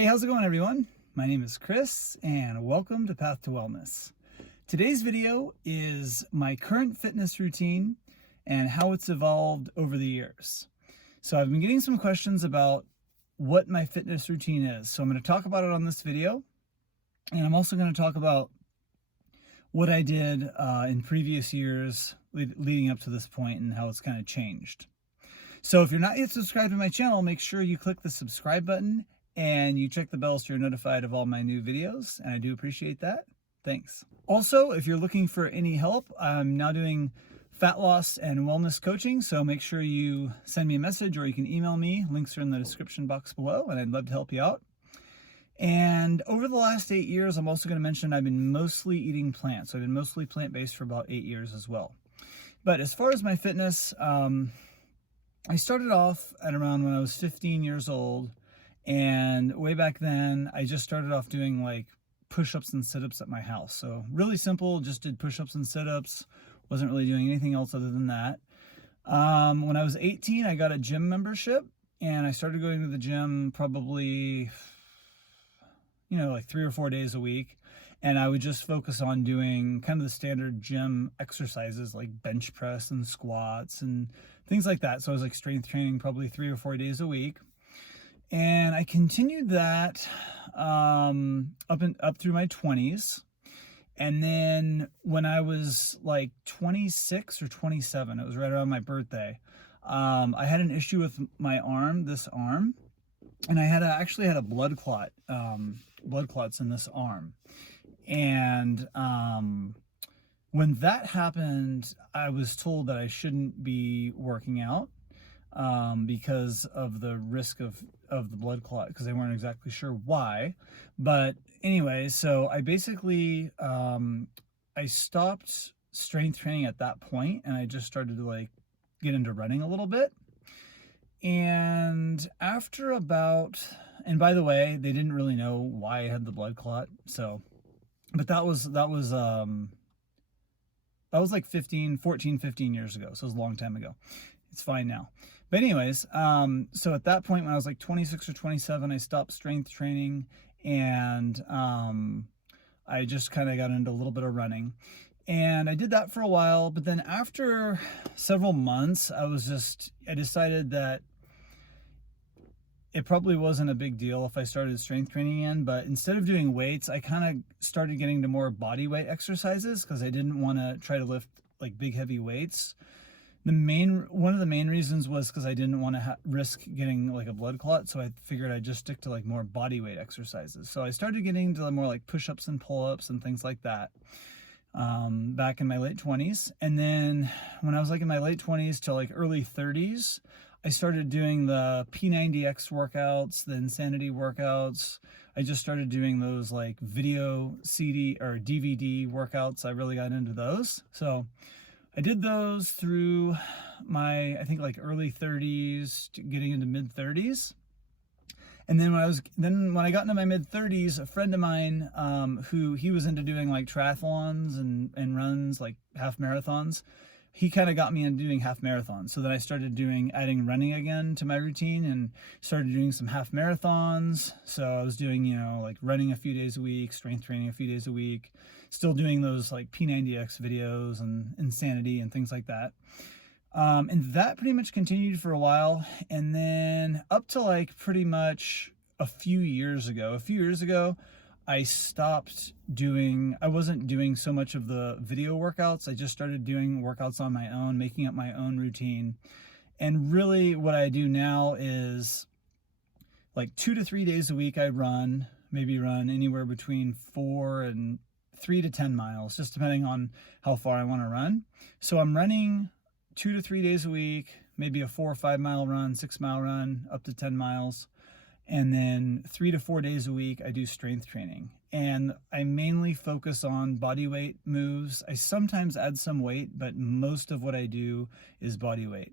Hey, how's it going, everyone? My name is Chris, and welcome to Path to Wellness. Today's video is my current fitness routine and how it's evolved over the years. So I've been getting some questions about what my fitness routine is. So I'm going to talk about it on this video, and I'm also going to talk about what I did in previous years leading up to this point and how it's kind of changed. So if you're not yet subscribed to my channel, make sure you click the subscribe button and you check the bell so you're notified of all my new videos, and I do appreciate that. Thanks. Also, if you're looking for any help, I'm now doing fat loss and wellness coaching, so make sure you send me a message or you can email me. Links are in the description box below, and I'd love to help you out. And over the last 8 years, I'm also going to mention I've been mostly eating plants. So I've been mostly plant-based for about 8 years as well. But as far as my fitness, I started off at around when I was 15 years old. And way back then, I just started off doing like push-ups and sit-ups at my house. So really simple, just did push-ups and sit-ups. Wasn't really doing anything else other than that. When I was 18, I got a gym membership, and I started going to the gym probably, like 3 or 4 days a week. And I would just focus on doing kind of the standard gym exercises like bench press and squats and things like that. So I was like strength training probably 3 or 4 days a week. And I continued that up through my 20s. And then when I was like 26 or 27, it was right around my birthday, I had an issue with my arm, this arm, and I actually had a blood clots in this arm. And when that happened, I was told that I shouldn't be working out because of the risk of the blood clot, because they weren't exactly sure why. But anyway, so I basically I stopped strength training at that point, and I just started to like get into running a little bit. And after about, and by the way, they didn't really know why I had the blood clot. So, but that was like 15 years ago. So it was a long time ago. It's fine now. But anyways, so at that point when I was like 26 or 27, I stopped strength training, and I just kind of got into a little bit of running. And I did that for a while, but then after several months, I decided that it probably wasn't a big deal if I started strength training again, but instead of doing weights, I kind of started getting to more body weight exercises because I didn't want to try to lift like big heavy weights. One of the main reasons was because I didn't want to risk getting like a blood clot, so I figured I'd just stick to like more body weight exercises. So I started getting to more like push-ups and pull-ups and things like that back in my late 20s. And then when I was like in my late 20s to like early 30s, I started doing the P90x workouts, the Insanity workouts. I just started doing those like video CD or DVD workouts. I really got into those. So I did those through my, I think like early 30s, getting into mid 30s. And then when I got into my mid 30s, a friend of mine, who he was into doing like triathlons and runs, like half marathons, he kind of got me into doing half marathons. So then I started adding running again to my routine and started doing some half marathons. So I was doing, like running a few days a week, strength training a few days a week, still doing those like P90x videos and Insanity and things like that. And that pretty much continued for a while. And then up to like pretty much a few years ago, I wasn't doing so much of the video workouts. I just started doing workouts on my own, making up my own routine. And really what I do now is like 2 to 3 days a week I maybe run anywhere between 3 to 10 miles, just depending on how far I want to run. So I'm running 2 to 3 days a week, maybe a 4 or 5 mile run, 6 mile run, up to 10 miles. And then 3 to 4 days a week, I do strength training. And I mainly focus on body weight moves. I sometimes add some weight, but most of what I do is body weight.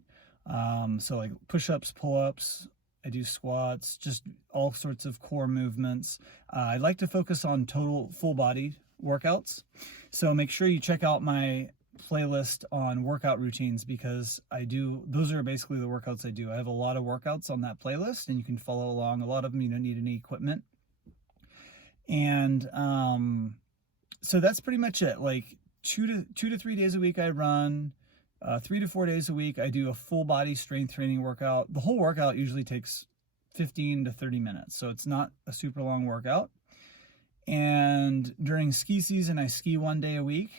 So like push-ups, pull-ups, I do squats, just all sorts of core movements. I like to focus on total full body workouts. So make sure you check out my playlist on workout routines, because those are basically the workouts I do. I have a lot of workouts on that playlist, and you can follow along. A lot of them you don't need any equipment. And so that's pretty much it. Like 2 to 3 days a week I run. 3 to 4 days a week I do a full body strength training workout. The whole workout usually takes 15 to 30 minutes, so it's not a super long workout. And during ski season, I ski 1 day a week.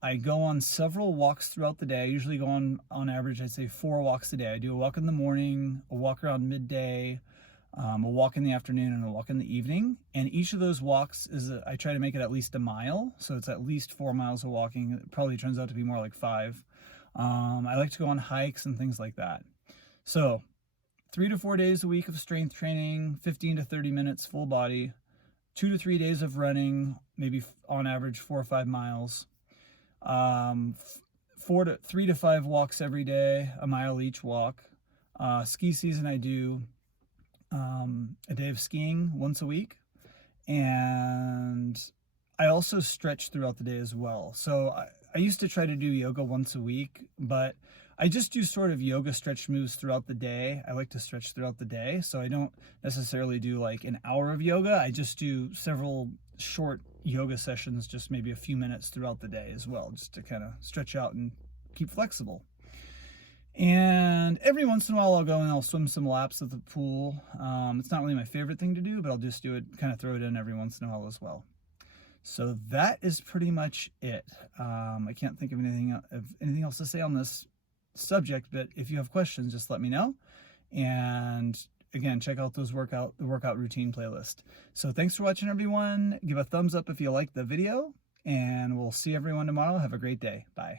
I go on several walks throughout the day. I usually go on average, I'd say 4 walks a day. I do a walk in the morning, a walk around midday, a walk in the afternoon, and a walk in the evening. And each of those walks I try to make it at least a mile. So it's at least 4 miles of walking. It probably turns out to be more like 5. I like to go on hikes and things like that. So 3 to 4 days a week of strength training, 15 to 30 minutes full body, 2 to 3 days of running, maybe on average 4 or 5 miles, 3 to 5 walks every day, a mile each walk. Ski season, I do a day of skiing once a week, and I also stretch throughout the day as well. So I used to try to do yoga once a week, but I just do sort of yoga stretch moves throughout the day. I like to stretch throughout the day, so I don't necessarily do like an hour of yoga. I just do several short yoga sessions, just maybe a few minutes throughout the day as well, just to kind of stretch out and keep flexible. And every once in a while I'll go and I'll swim some laps at the pool. It's not really my favorite thing to do, but I'll just do it, kind of throw it in every once in a while as well. So that is pretty much it. I can't think of anything else to say on this subject, but if you have questions, just let me know. And again, check out the workout routine playlist. So thanks for watching, everyone. Give a thumbs up if you liked the video, and we'll see everyone tomorrow. Have a great day. Bye.